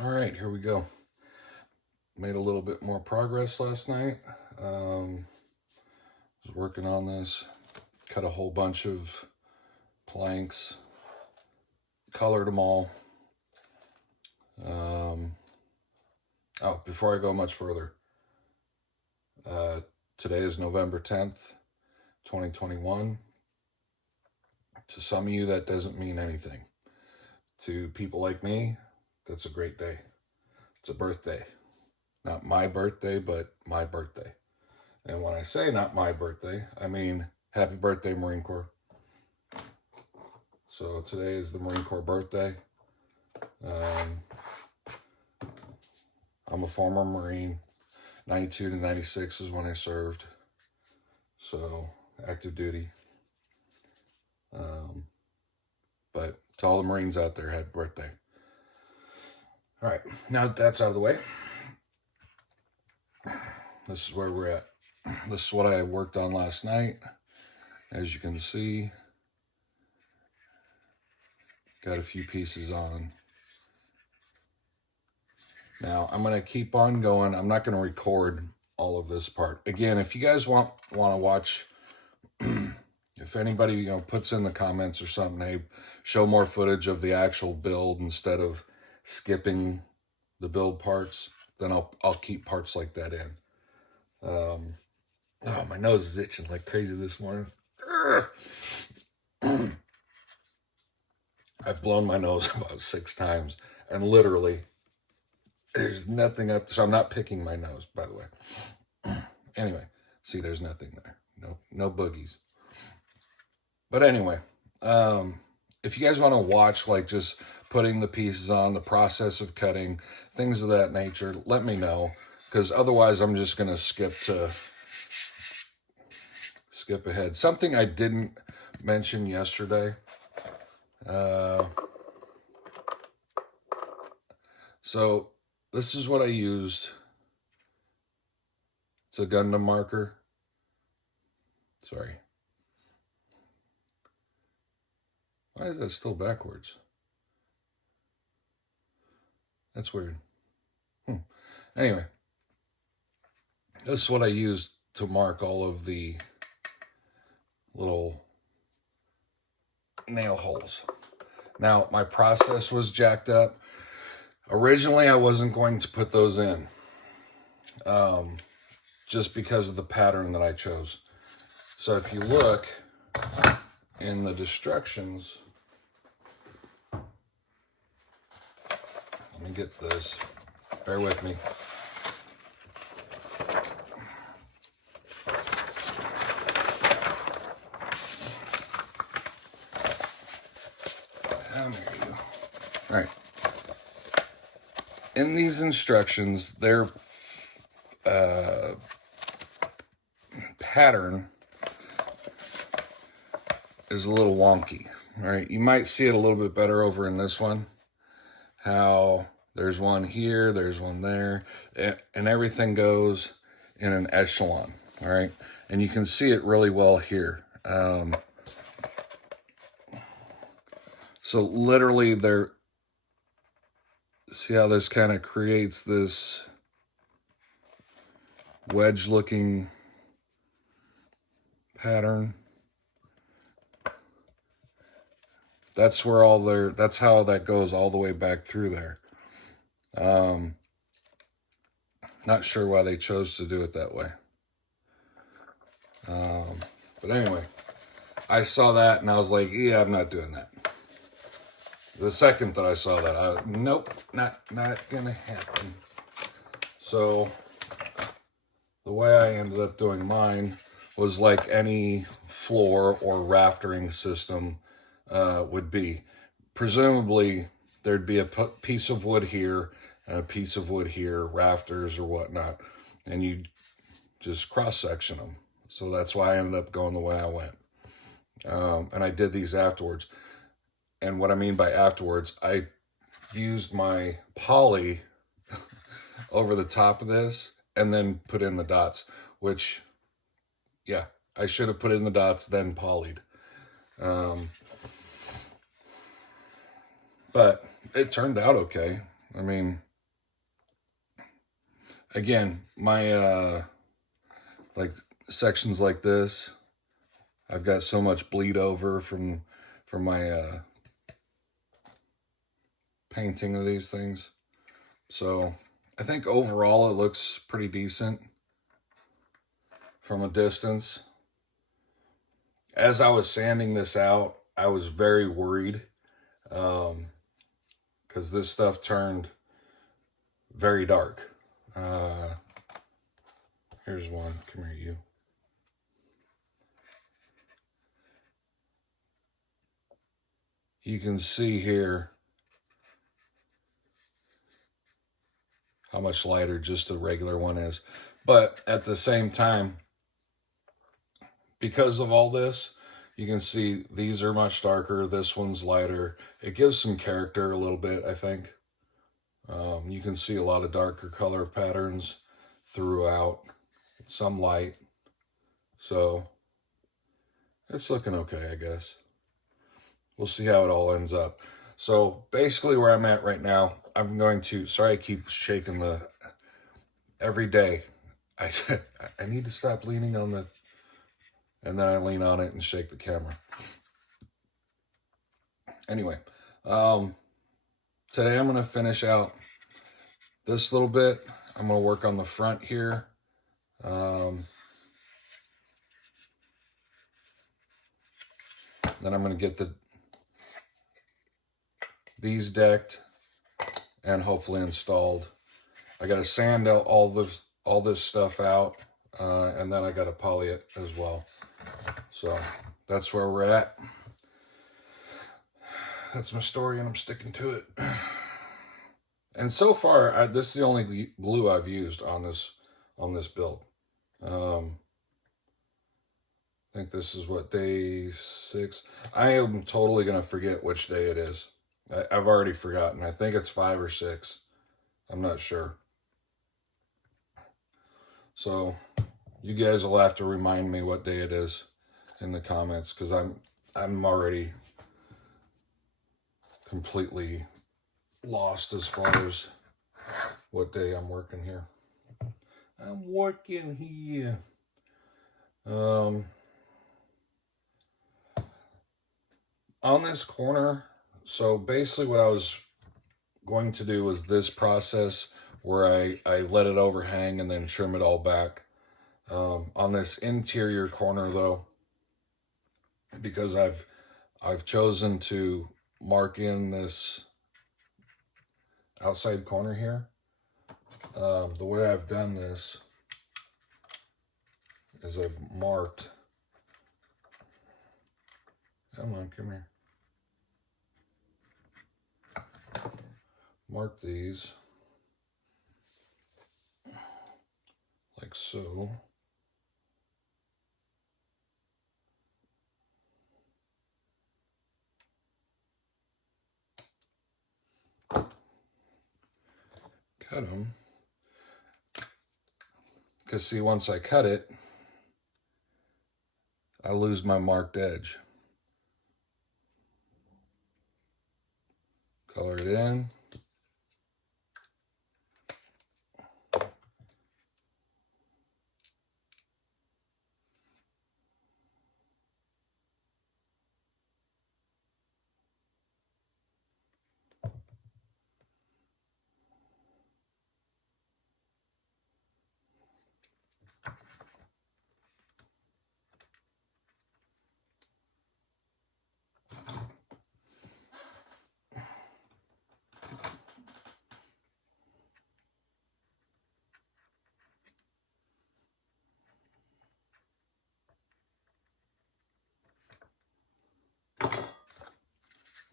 All right, here we go. Made a little bit more progress last night. Was working on this, cut a whole bunch of planks, colored them all. Oh, before I go much further, today is November 10th, 2021. To some of you, that doesn't mean anything. To people like me, that's a great day. It's a birthday. Not my birthday, but my birthday. And when I say not my birthday, I mean happy birthday, Marine Corps. So today is the Marine Corps birthday. I'm a former Marine. 92 to 96 is when I served. So active duty. But to all the Marines out there, happy birthday. All right, now that that's out of the way, this is where we're at. This is what I worked on last night. As you can see, got a few pieces on. Now, I'm going to keep on going. I'm not going to record all of this part. Again, if you guys want to watch, if anybody puts in the comments or something, hey, show more footage of the actual build instead of skipping the build parts, then I'll keep parts like that in. Oh, my nose is itching like crazy this morning. I've blown my nose about 6 times, and literally there's nothing up, so I'm not picking my nose, by the way. Anyway, see, there's nothing there. No boogies. But anyway, if you guys want to watch, like, just putting the pieces on, the process of cutting, things of that nature, let me know, because otherwise I'm just going to skip ahead. Something I didn't mention yesterday. So this is what I used. It's a Gundam marker. Sorry. Why is that still backwards? That's weird. Anyway, this is what I used to mark all of the little nail holes. Now, my process was jacked up. Originally, I wasn't going to put those in, just because of the pattern that I chose. So if you look in the instructions, let me get this, bear with me. There you go. All right. In these instructions, their pattern is a little wonky. All right, you might see it a little bit better over in this one. How there's one here, there's one there, and everything goes in an echelon. All right, and you can see it really well here. So literally there, see how this kind of creates this wedge looking pattern? That's where that's how that goes all the way back through there. Not sure why they chose to do it that way. But anyway, I saw that and I was like, yeah, I'm not doing that. The second that I saw that, nope, not gonna happen. So the way I ended up doing mine was like any floor or raftering system would be. Presumably, there'd be a piece of wood here and a piece of wood here, rafters or whatnot, and you'd just cross-section them. So that's why I ended up going the way I went. And I did these afterwards. And what I mean by afterwards, I used my poly over the top of this and then put in the dots, which, yeah, I should have put in the dots, then polyed. But it turned out okay. I mean, Again, my like sections like this, I've got so much bleed over from my painting of these things. So I think overall it looks pretty decent from a distance. As I was sanding this out, I was very worried because this stuff turned very dark. Here's one. Come here, you. You can see here how much lighter just a regular one is. But at the same time, because of all this, you can see these are much darker. This one's lighter. It gives some character a little bit, I think. You can see a lot of darker color patterns throughout, some light. So it's looking okay, I guess. We'll see how it all ends up. So basically where I'm at right now, I'm going to, sorry I keep shaking the, every day. I need to stop leaning on the, and then I lean on it and shake the camera. Anyway, today I'm going to finish out this little bit. I'm going to work on the front here. Then I'm going to get these decked and hopefully installed. I got to sand out all this stuff out, and then I got to poly it as well. So that's where we're at. That's my story, and I'm sticking to it. And so far, this is the only glue I've used on this build. I think this is what, day 6. I am totally gonna forget which day it is. I've already forgotten. I think it's 5 or 6. I'm not sure. So you guys will have to remind me what day it is in the comments, because I'm already completely lost as far as what day I'm working here. I'm working here. On this corner, so basically what I was going to do was this process where I let it overhang and then trim it all back. On this interior corner though, because I've chosen to mark in this outside corner here, the way I've done this is I've marked, come on, come here, mark these like so. Cut them, because see, once I cut it, I lose my marked edge. Color it in.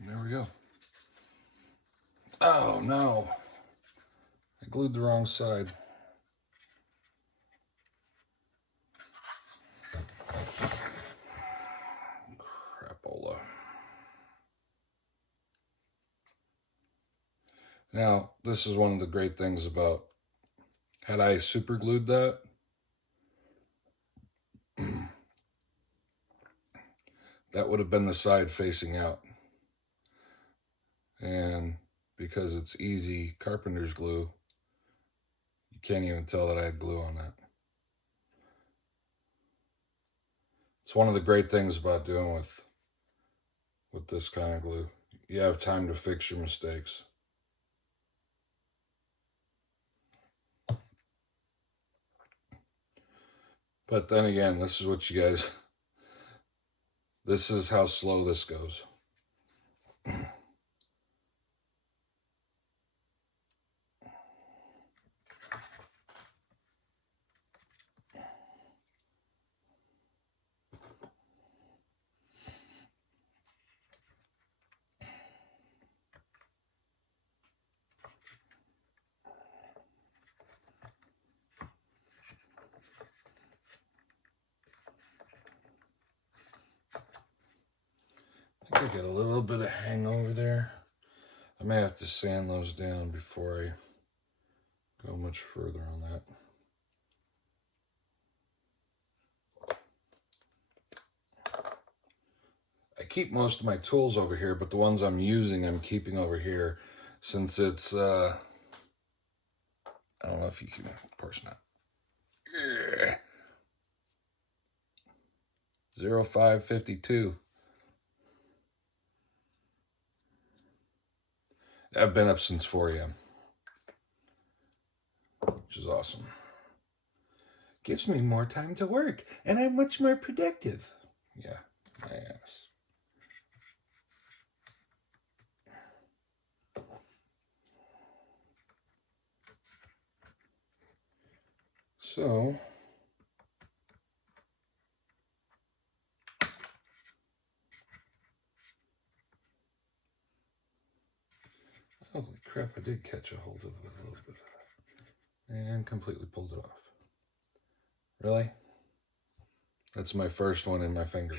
There we go. Oh no, I glued the wrong side. Crapola. Now, this is one of the great things about, had I super glued that, that would have been the side facing out. And because it's easy carpenter's glue, You can't even tell that I had glue on that. It's one of the great things about doing with this kind of glue. You have time to fix your mistakes. But then again, this is what you guys, this is how slow this goes. I think I get a little bit of hangover there. I may have to sand those down before I go much further on that. I keep most of my tools over here, but the ones I'm using, I'm keeping over here since it's, I don't know if you can, of course not. 0552. I've been up since 4 a.m., which is awesome. Gives me more time to work, and I'm much more productive. Yeah, my ass. So, holy crap, I did catch a hold of it with a little bit of it. And completely pulled it off. Really? That's my first one in my finger.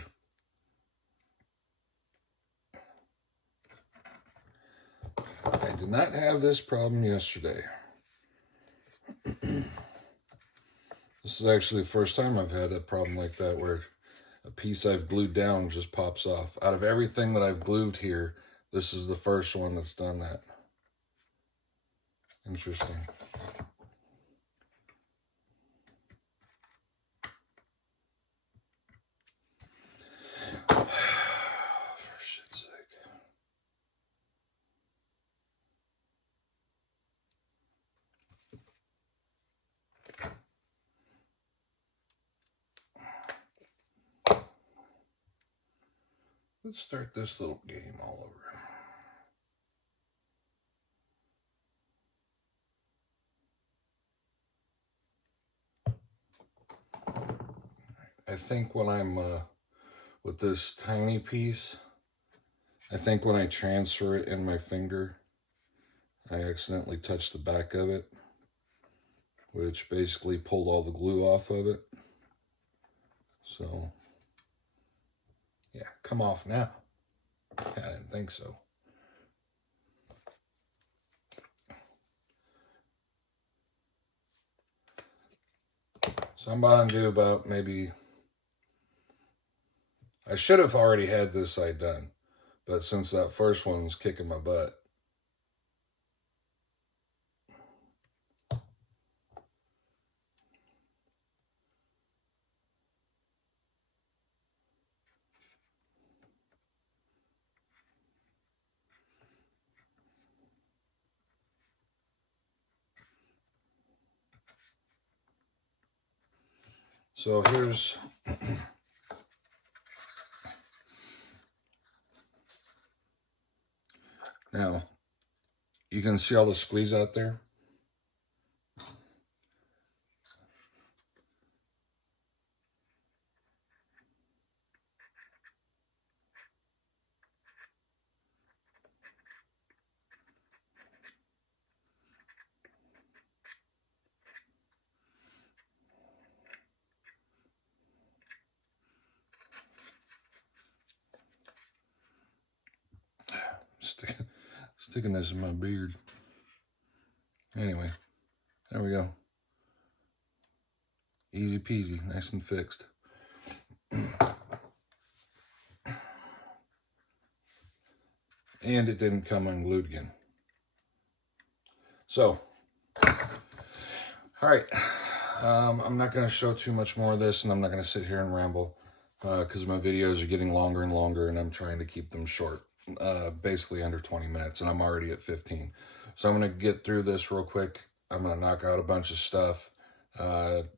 I did not have this problem yesterday. This is actually the first time I've had a problem like that where a piece I've glued down just pops off. Out of everything that I've glued here, this is the first one that's done that. Interesting. For shit's sake. Let's start this little game all over. I think when I'm with this tiny piece, I think when I transfer it in my finger, I accidentally touched the back of it, which basically pulled all the glue off of it. So, yeah, come off now. I didn't think so. So I'm about to do about maybe, I should have already had this side done, but since that first one's kicking my butt, so here's now you can see all the squeeze out there. Sticking this in my beard. Anyway, there we go. Easy peasy, nice and fixed. And it didn't come unglued again. So, All right, I'm not going to show too much more of this, and I'm not going to sit here and ramble because my videos are getting longer and longer, and I'm trying to keep them short, basically under 20 minutes, and I'm already at 15. So I'm going to get through this real quick. I'm going to knock out a bunch of stuff.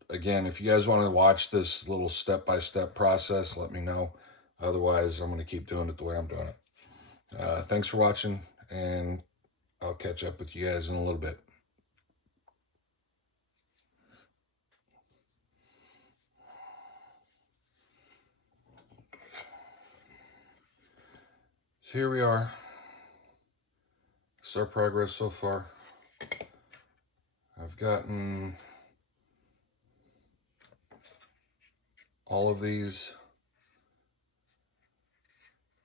Again, if you guys want to watch this little step-by-step process, let me know. Otherwise, I'm going to keep doing it the way I'm doing it. Thanks for watching, and I'll catch up with you guys in a little bit. So here we are. This is our progress so far. I've gotten all of these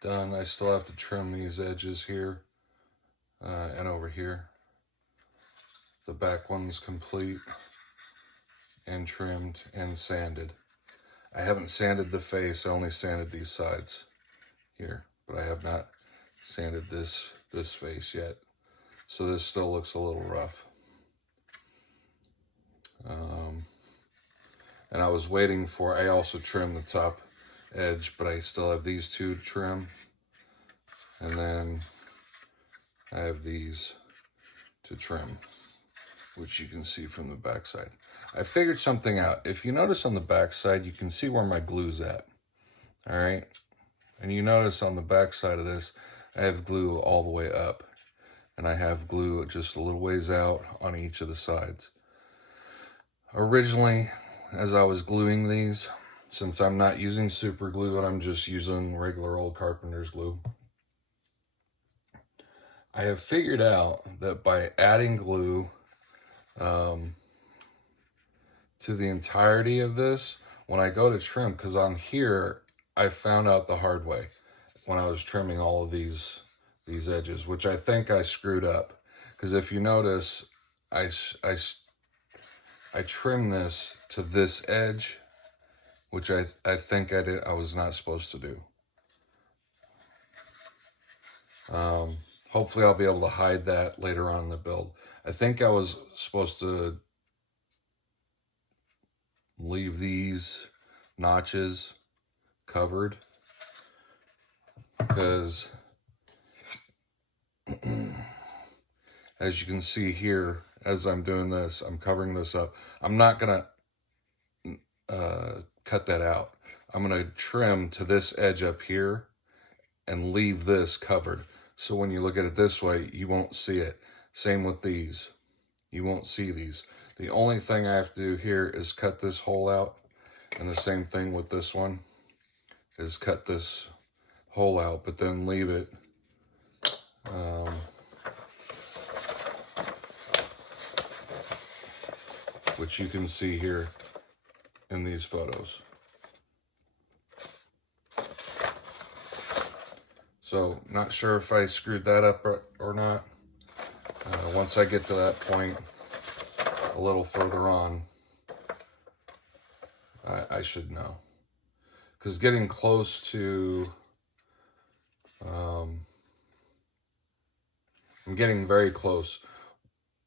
done. I still have to trim these edges here and over here. The back one's complete and trimmed and sanded. I haven't sanded the face, I only sanded these sides here, but I have not sanded this face yet. So this still looks a little rough. And I was waiting for, I also trimmed the top edge, but I still have these two to trim. And then I have these to trim, which you can see from the back side. I figured something out. If you notice on the back side, you can see where my glue's at. All right. And you notice on the back side of this, I have glue all the way up. And I have glue just a little ways out on each of the sides. Originally, as I was gluing these, since I'm not using super glue and I'm just using regular old carpenter's glue, I have figured out that by adding glue to the entirety of this, when I go to trim, because on here, I found out the hard way when I was trimming all of these edges, which I think I screwed up. Because if you notice, I trimmed this to this edge, which I think I was not supposed to do. Hopefully I'll be able to hide that later on in the build. I think I was supposed to leave these notches covered because as you can see here, as I'm doing this, I'm covering this up. I'm not gonna cut that out. I'm gonna trim to this edge up here and leave this covered. So when you look at it this way, you won't see it. Same with these. You won't see these. The only thing I have to do here is cut this hole out. And the same thing with this one is cut this hole out, but then leave it which you can see here in these photos. So not sure if I screwed that up or not. Once I get to that point a little further on, I should know. Because getting close to, I'm getting very close.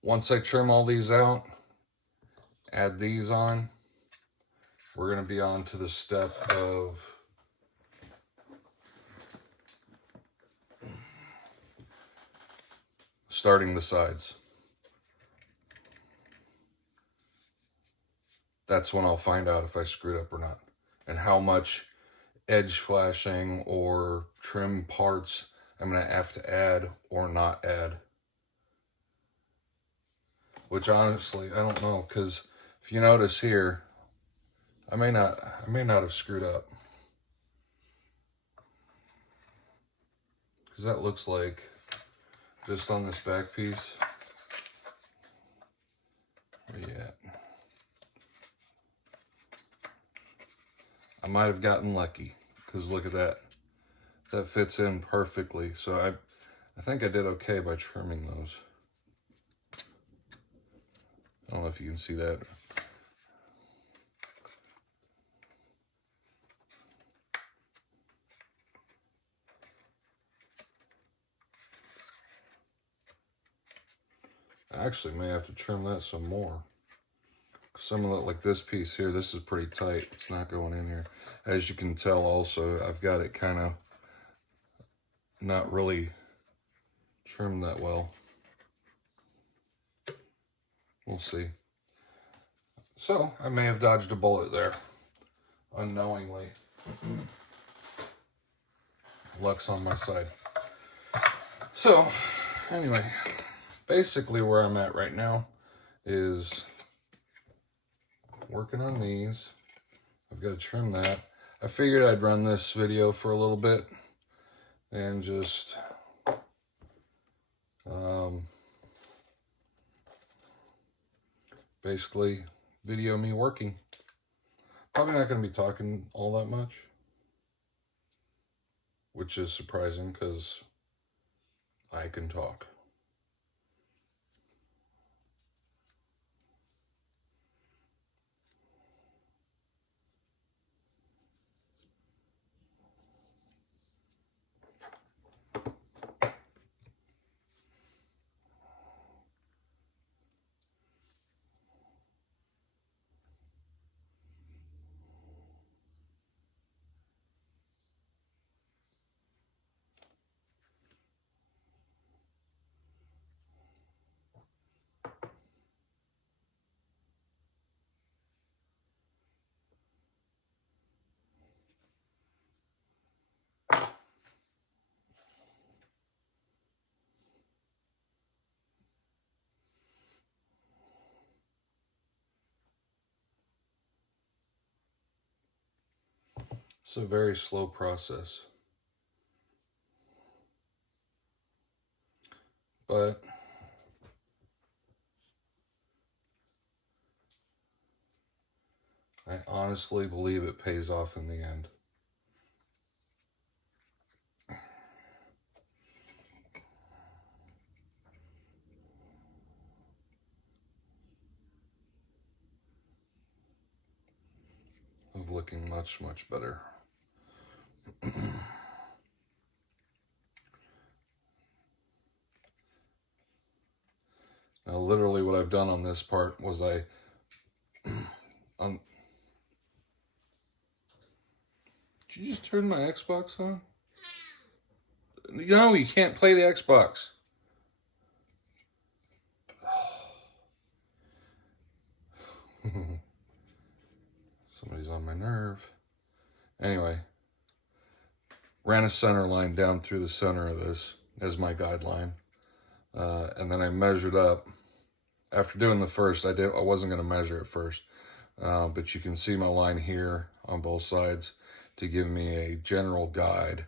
Once I trim all these out, add these on, we're going to be on to the step of starting the sides. That's when I'll find out if I screwed up or not, and how much edge flashing or trim parts I'm going to have to add or not add. Which honestly, I don't know, because if you notice here, I may not have screwed up. Because that looks like, just on this back piece, yeah, I might have gotten lucky, because look at that. That fits in perfectly. So I think I did okay by trimming those. I don't know if you can see that. I actually may have to trim that some more. some of the, like this piece here, this is pretty tight. It's not going in here. As you can tell also, I've got it kind of not really trimmed that well. We'll see. So I may have dodged a bullet there unknowingly. Luck's on my side. So anyway, basically where I'm at right now is working on these. I've got to trim that. I figured I'd run this video for a little bit and just basically video me working. Probably not going to be talking all that much, which is surprising because I can talk. It's a very slow process, but I honestly believe it pays off in the end. Of looking much, much better. Now, literally what I've done on this part was did you just turn my Xbox on? No, you can't play the Xbox. Somebody's on my nerve. Anyway, ran a center line down through the center of this as my guideline. And then I measured up. After doing the first, I wasn't going to measure at first. But you can see my line here on both sides to give me a general guide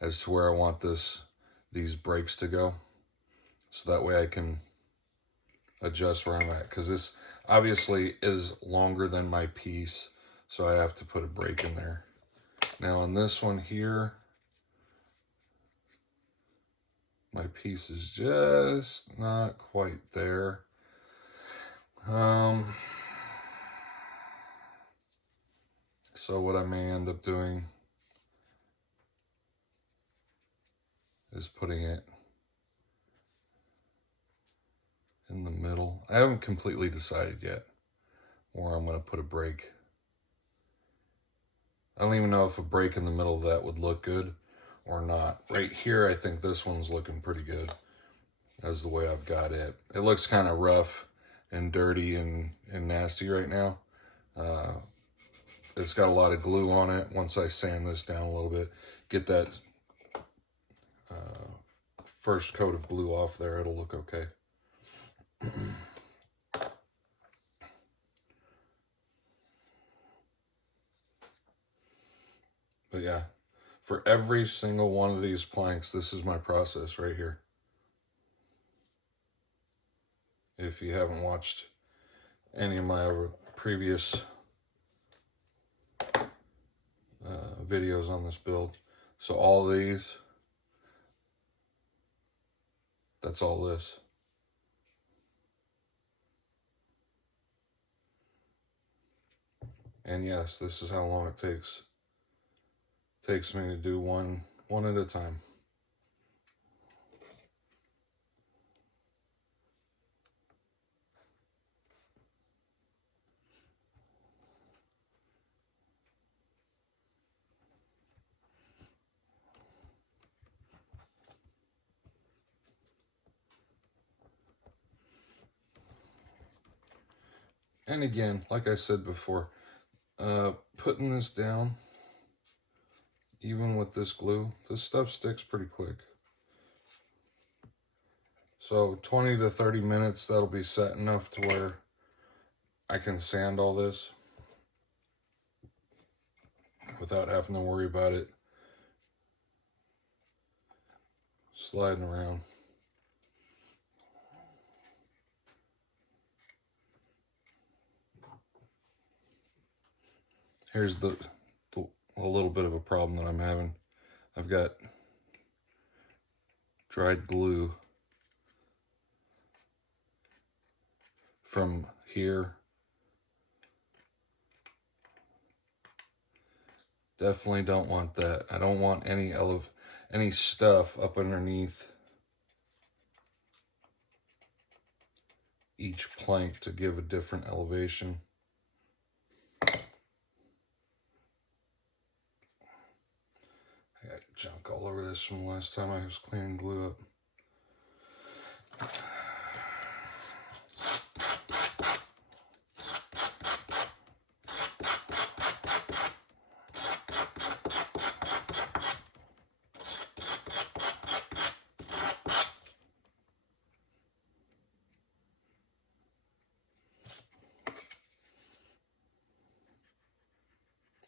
as to where I want these breaks to go. So that way I can adjust where I'm at. Because this obviously is longer than my piece, so I have to put a break in there. Now on this one here, my piece is just not quite there. So what I may end up doing is putting it in the middle. I haven't completely decided yet where I'm going to put a break. I don't even know if a break in the middle of that would look good or not. Right here, I think this one's looking pretty good as the way I've got it. It looks kind of rough and dirty and nasty right now. It's got a lot of glue on it. Once I sand this down a little bit, get that first coat of glue off there, it'll look okay. But yeah, for every single one of these planks, this is my process right here. If you haven't watched any of my previous videos on this build, so all these, that's all this. And yes, this is how long it takes me to do one at a time. And again, like I said before, putting this down, even with this glue, this stuff sticks pretty quick. So 20 to 30 minutes, that'll be set enough to where I can sand all this without having to worry about it sliding around. Here's a little bit of a problem that I'm having. I've got dried glue from here. Definitely don't want that. I don't want any stuff up underneath each plank to give a different elevation. I got junk all over this from the last time I was cleaning glue up.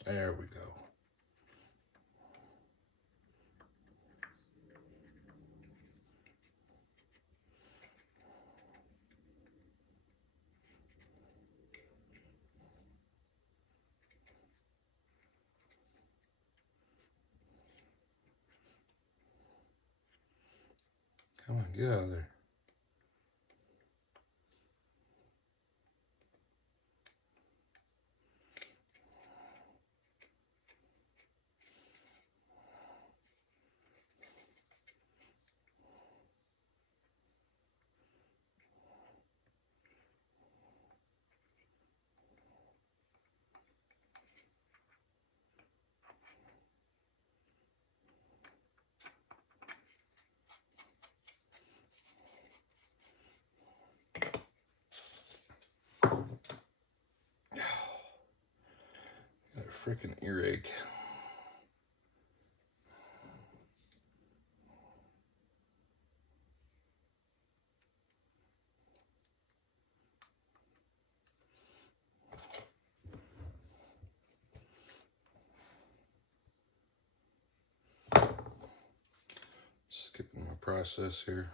There we go. Come on, get out of there. Got a freaking earache. Skipping my process here.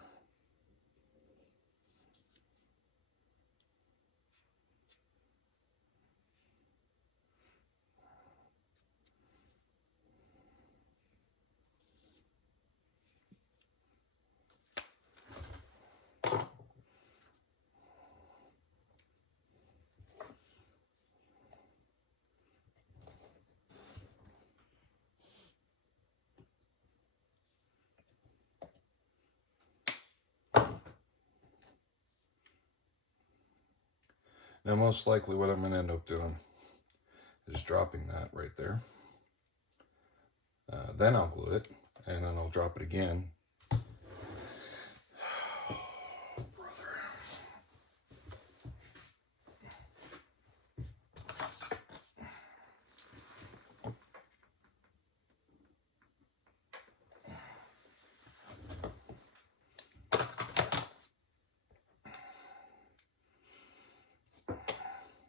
Now, most likely what I'm going to end up doing is dropping that right there. Then I'll glue it, and then I'll drop it again. Oh, brother.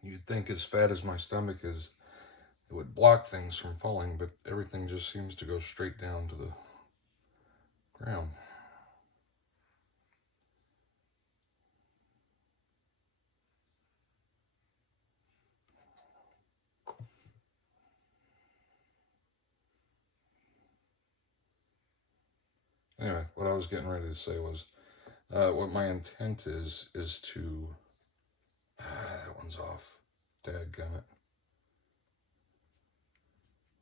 You'd think as fat as my stomach is, it would block things from falling, but everything just seems to go straight down to the ground. Anyway, what I was getting ready to say was, what my intent is to, that one's off, dadgummit.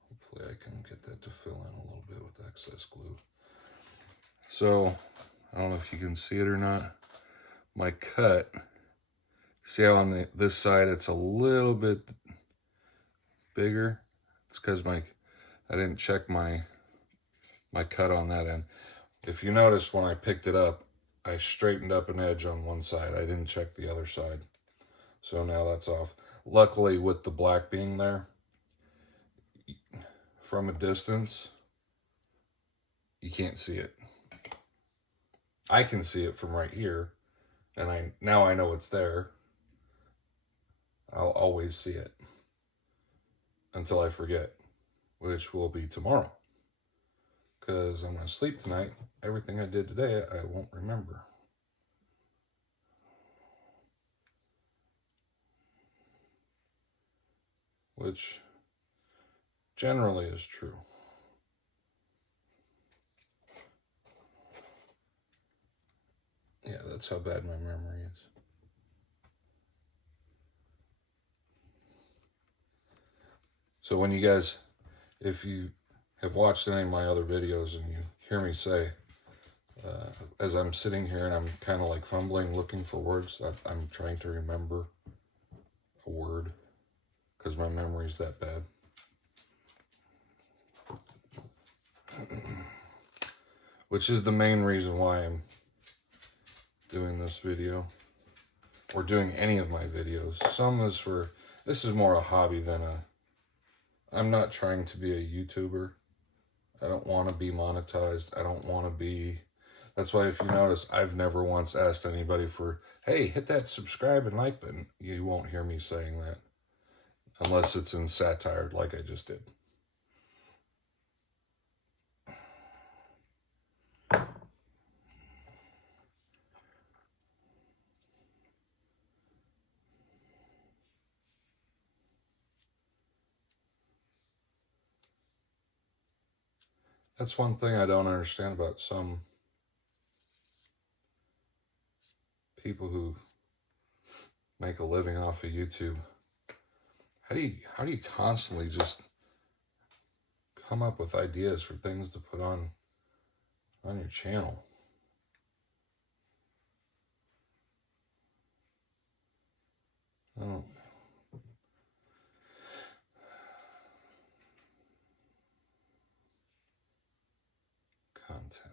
Hopefully I can get that to fill in a little bit with excess glue. So, I don't know if you can see it or not. My cut, see how on this side it's a little bit bigger? It's because I didn't check my cut on that end. If you notice, when I picked it up, I straightened up an edge on one side. I didn't check the other side. So now that's off. Luckily, with the black being there, from a distance, you can't see it. I can see it from right here, and now I know it's there. I'll always see it until I forget, which will be tomorrow. Because I'm going to sleep tonight. Everything I did today, I won't remember. Which generally is true. Yeah, that's how bad my memory is. So when you guys, if you have watched any of my other videos and you hear me say, as I'm sitting here and I'm kind of like fumbling, looking for words, I'm trying to remember a word because my memory's that bad. Which is the main reason why I'm doing this video, or doing any of my videos. This is more a hobby than I'm not trying to be a YouTuber. I don't want to be monetized. I don't want to be, that's why if you notice, I've never once asked anybody for, hey, hit that subscribe and like button. You won't hear me saying that unless it's in satire like I just did. That's one thing I don't understand about some people who make a living off of YouTube. How do you constantly just come up with ideas for things to put on your channel? I don't. Content.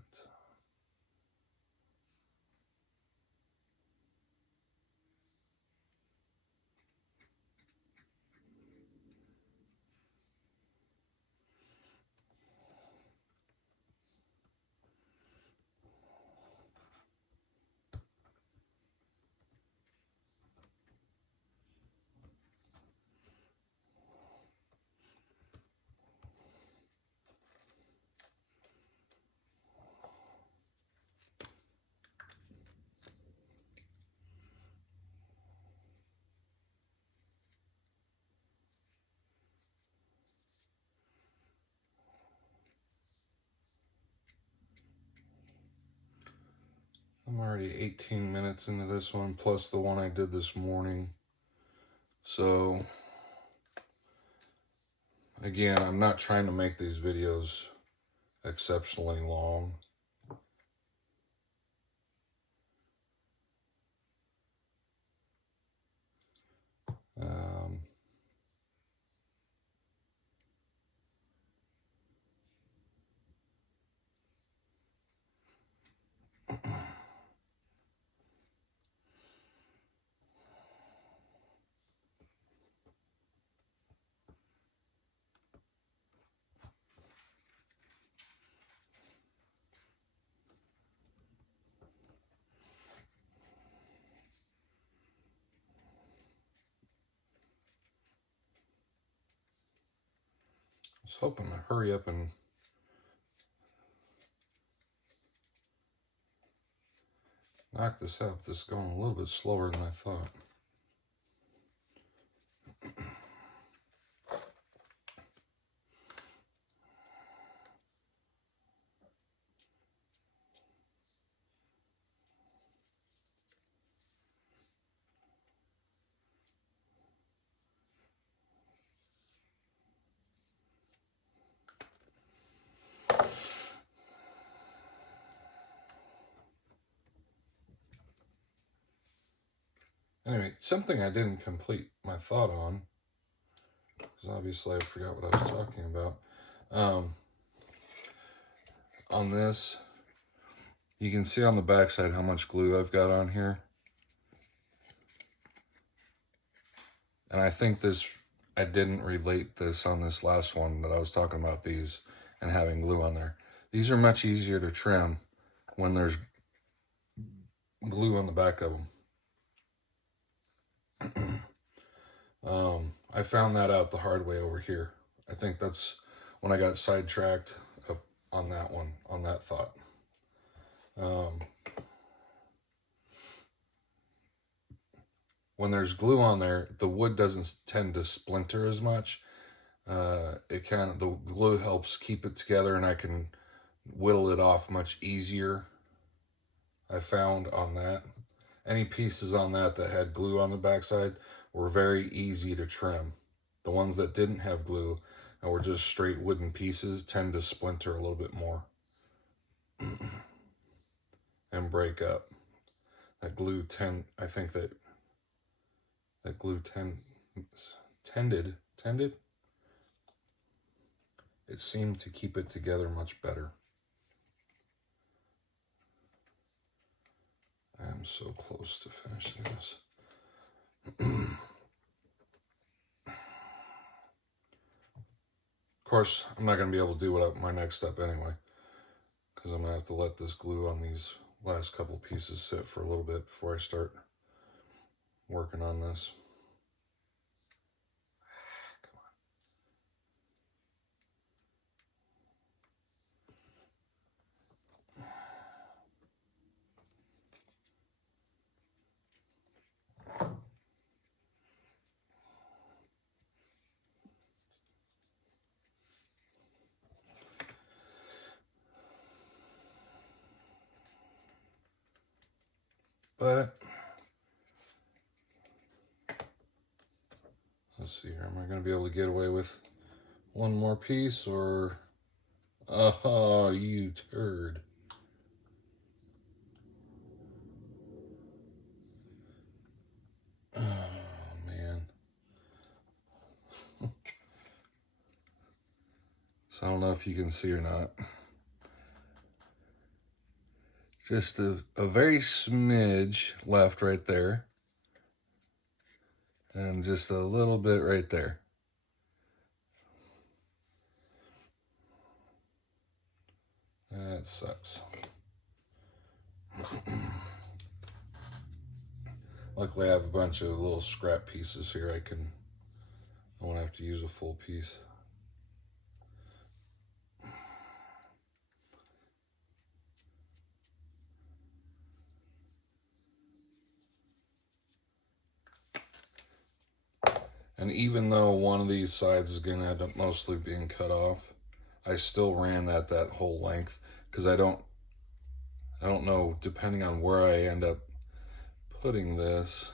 I'm already 18 minutes into this one, plus the one I did this morning. So, again, I'm not trying to make these videos exceptionally long. I was hoping to hurry up and knock this out. This is going a little bit slower than I thought. Anyway, something I didn't complete my thought on, because obviously I forgot what I was talking about. On this, you can see on the back side how much glue I've got on here. And I think this, I didn't relate this on this last one that I was talking about these and having glue on there. These are much easier to trim when there's glue on the back of them. I found that out the hard way over here. I think that's when I got sidetracked up on that one, on that thought. When there's glue on there, the wood doesn't tend to splinter as much. The glue helps keep it together, and I can whittle it off much easier. I found on that. Any pieces on that had glue on the backside were very easy to trim. The ones that didn't have glue and were just straight wooden pieces tend to splinter a little bit more and break up. That glue I think that glue tended, it seemed to keep it together much better. I am so close to finishing this. Of course, I'm not going to be able to do my next step anyway, because I'm going to have to let this glue on these last couple pieces sit for a little bit before I start working on this. Come on. But let's see here. Am I going to be able to get away with one more piece, or oh, you turd. Oh man. So I don't know if you can see or not. Just a very smidge left right there. And just a little bit right there. That sucks. Luckily I have a bunch of little scrap pieces here. I won't have to use a full piece. And even though one of these sides is going to end up mostly being cut off, I still ran that whole length, because I don't know, depending on where I end up putting this,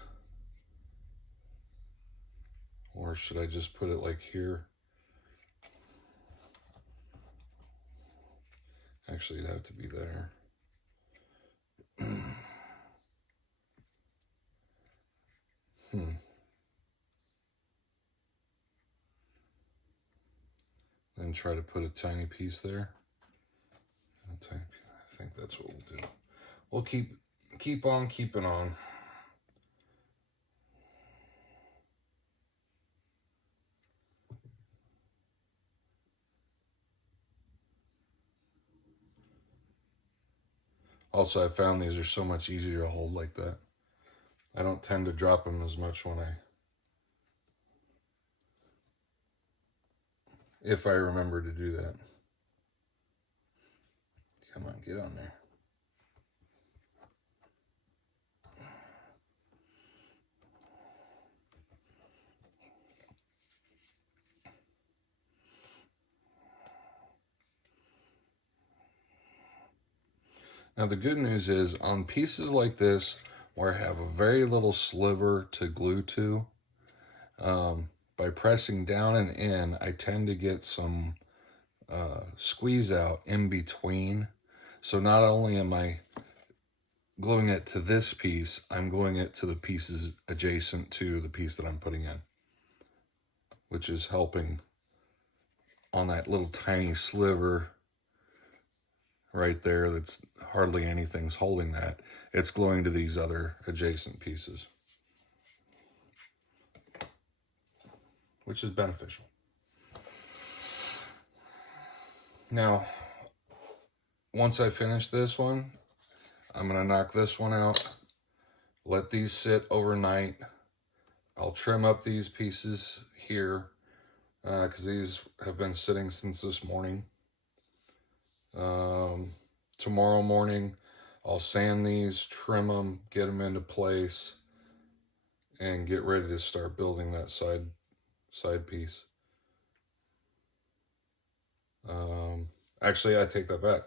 or should I just put it like here? Actually, it'd have to be there. Then try to put a tiny piece there. I think that's what we'll do. We'll keep on keeping on. Also, I found these are so much easier to hold like that. I don't tend to drop them as much if I remember to do that. Come on, get on there. Now the good news is, on pieces like this, where I have a very little sliver to glue to, by pressing down and in, I tend to get some squeeze out in between. So not only am I gluing it to this piece, I'm gluing it to the pieces adjacent to the piece that I'm putting in, which is helping on that little tiny sliver right there that's hardly anything's holding that. It's gluing to these other adjacent pieces. which is beneficial. Now, once I finish this one, I'm going to knock this one out, let these sit overnight. I'll trim up these pieces here because these have been sitting since this morning. Tomorrow morning, I'll sand these, trim them, get them into place, and get ready to start building that side piece. Actually, I take that back.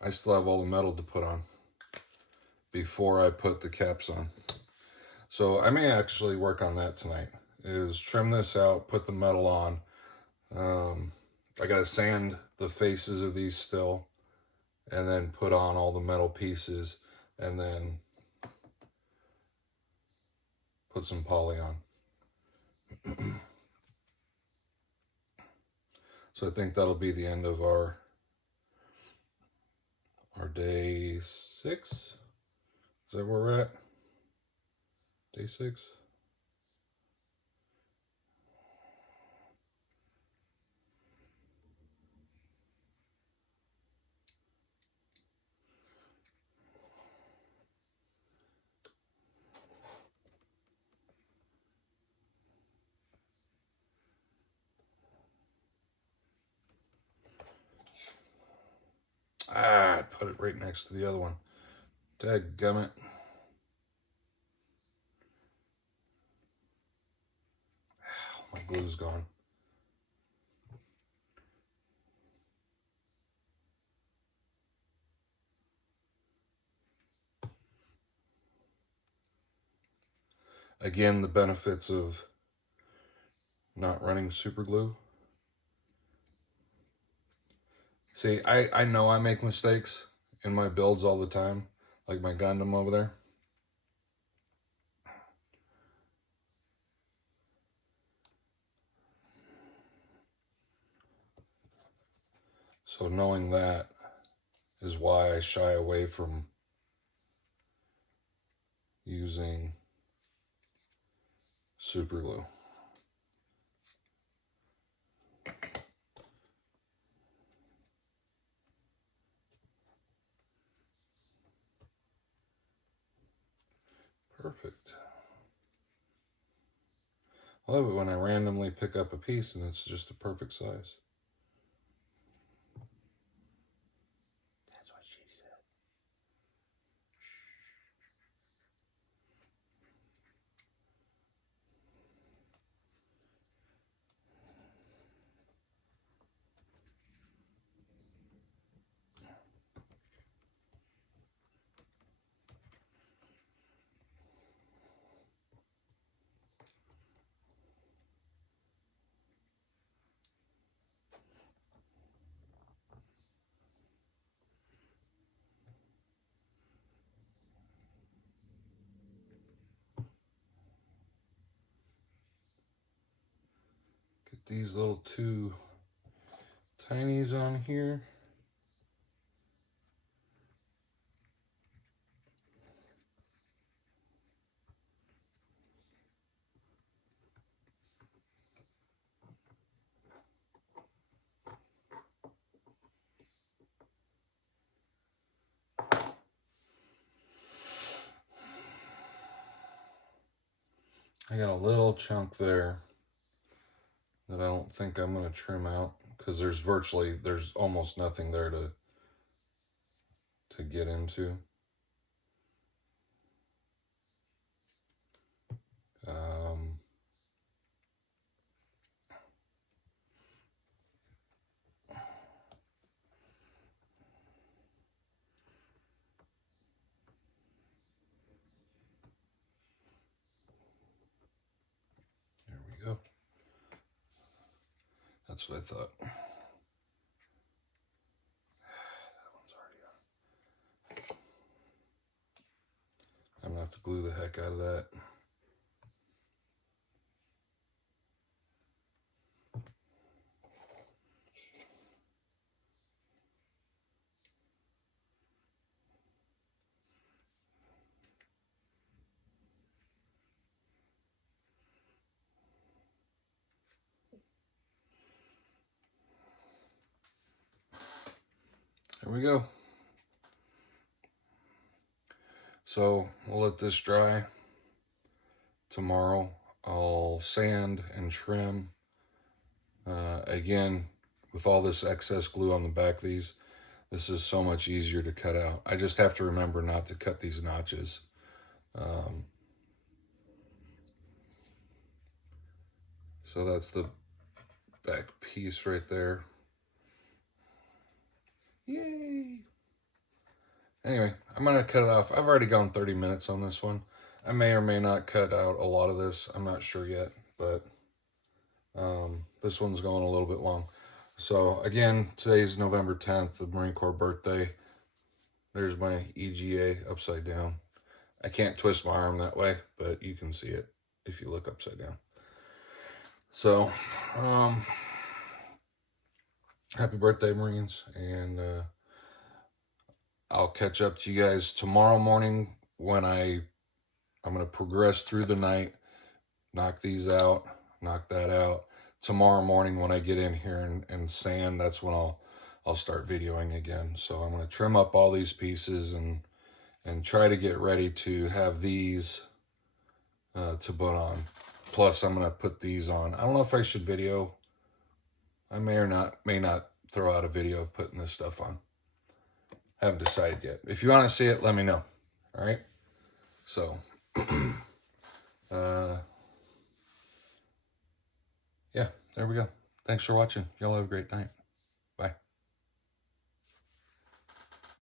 I still have all the metal to put on before I put the caps on. So I may actually work on that tonight, is trim this out, put the metal on. I got to sand the faces of these still, and then put on all the metal pieces, and then put some poly on. So I think that'll be the end of our day 6. Is that where we're at? Day 6? I put it right next to the other one. Dadgummit. My glue's gone. Again, the benefits of not running super glue. See, I know I make mistakes in my builds all the time, like my Gundam over there. So knowing that is why I shy away from using super glue. Perfect. I love it when I randomly pick up a piece and it's just a perfect size. That's what she said. Get these little 2 tinies on here. I got a little chunk there that I don't think I'm going to trim out because there's almost nothing there to get into. There we go. That's what I thought. That one's already on. I'm going to have to glue the heck out of that. we go. So we'll let this dry. Tomorrow I'll sand and trim. Again, with all this excess glue on the back of these, this is so much easier to cut out. I just have to remember not to cut these notches. So that's the back piece right there. Yay! Anyway, I'm gonna cut it off. I've already gone 30 minutes on this one. I may or may not cut out a lot of this. I'm not sure yet, but this one's going a little bit long. So again, today's November 10th, the Marine Corps birthday. There's my EGA upside down. I can't twist my arm that way, but you can see it if you look upside down. So, happy birthday, Marines, and I'll catch up to you guys tomorrow morning when I'm going to progress through the night, knock these out, knock that out. Tomorrow morning when I get in here and sand, that's when I'll start videoing again. So I'm going to trim up all these pieces and try to get ready to have these to put on. Plus, I'm going to put these on. I don't know if I should video. I may not throw out a video of putting this stuff on. Haven't decided yet. If you want to see it, let me know. All right? So, yeah, there we go. Thanks for watching. Y'all have a great night.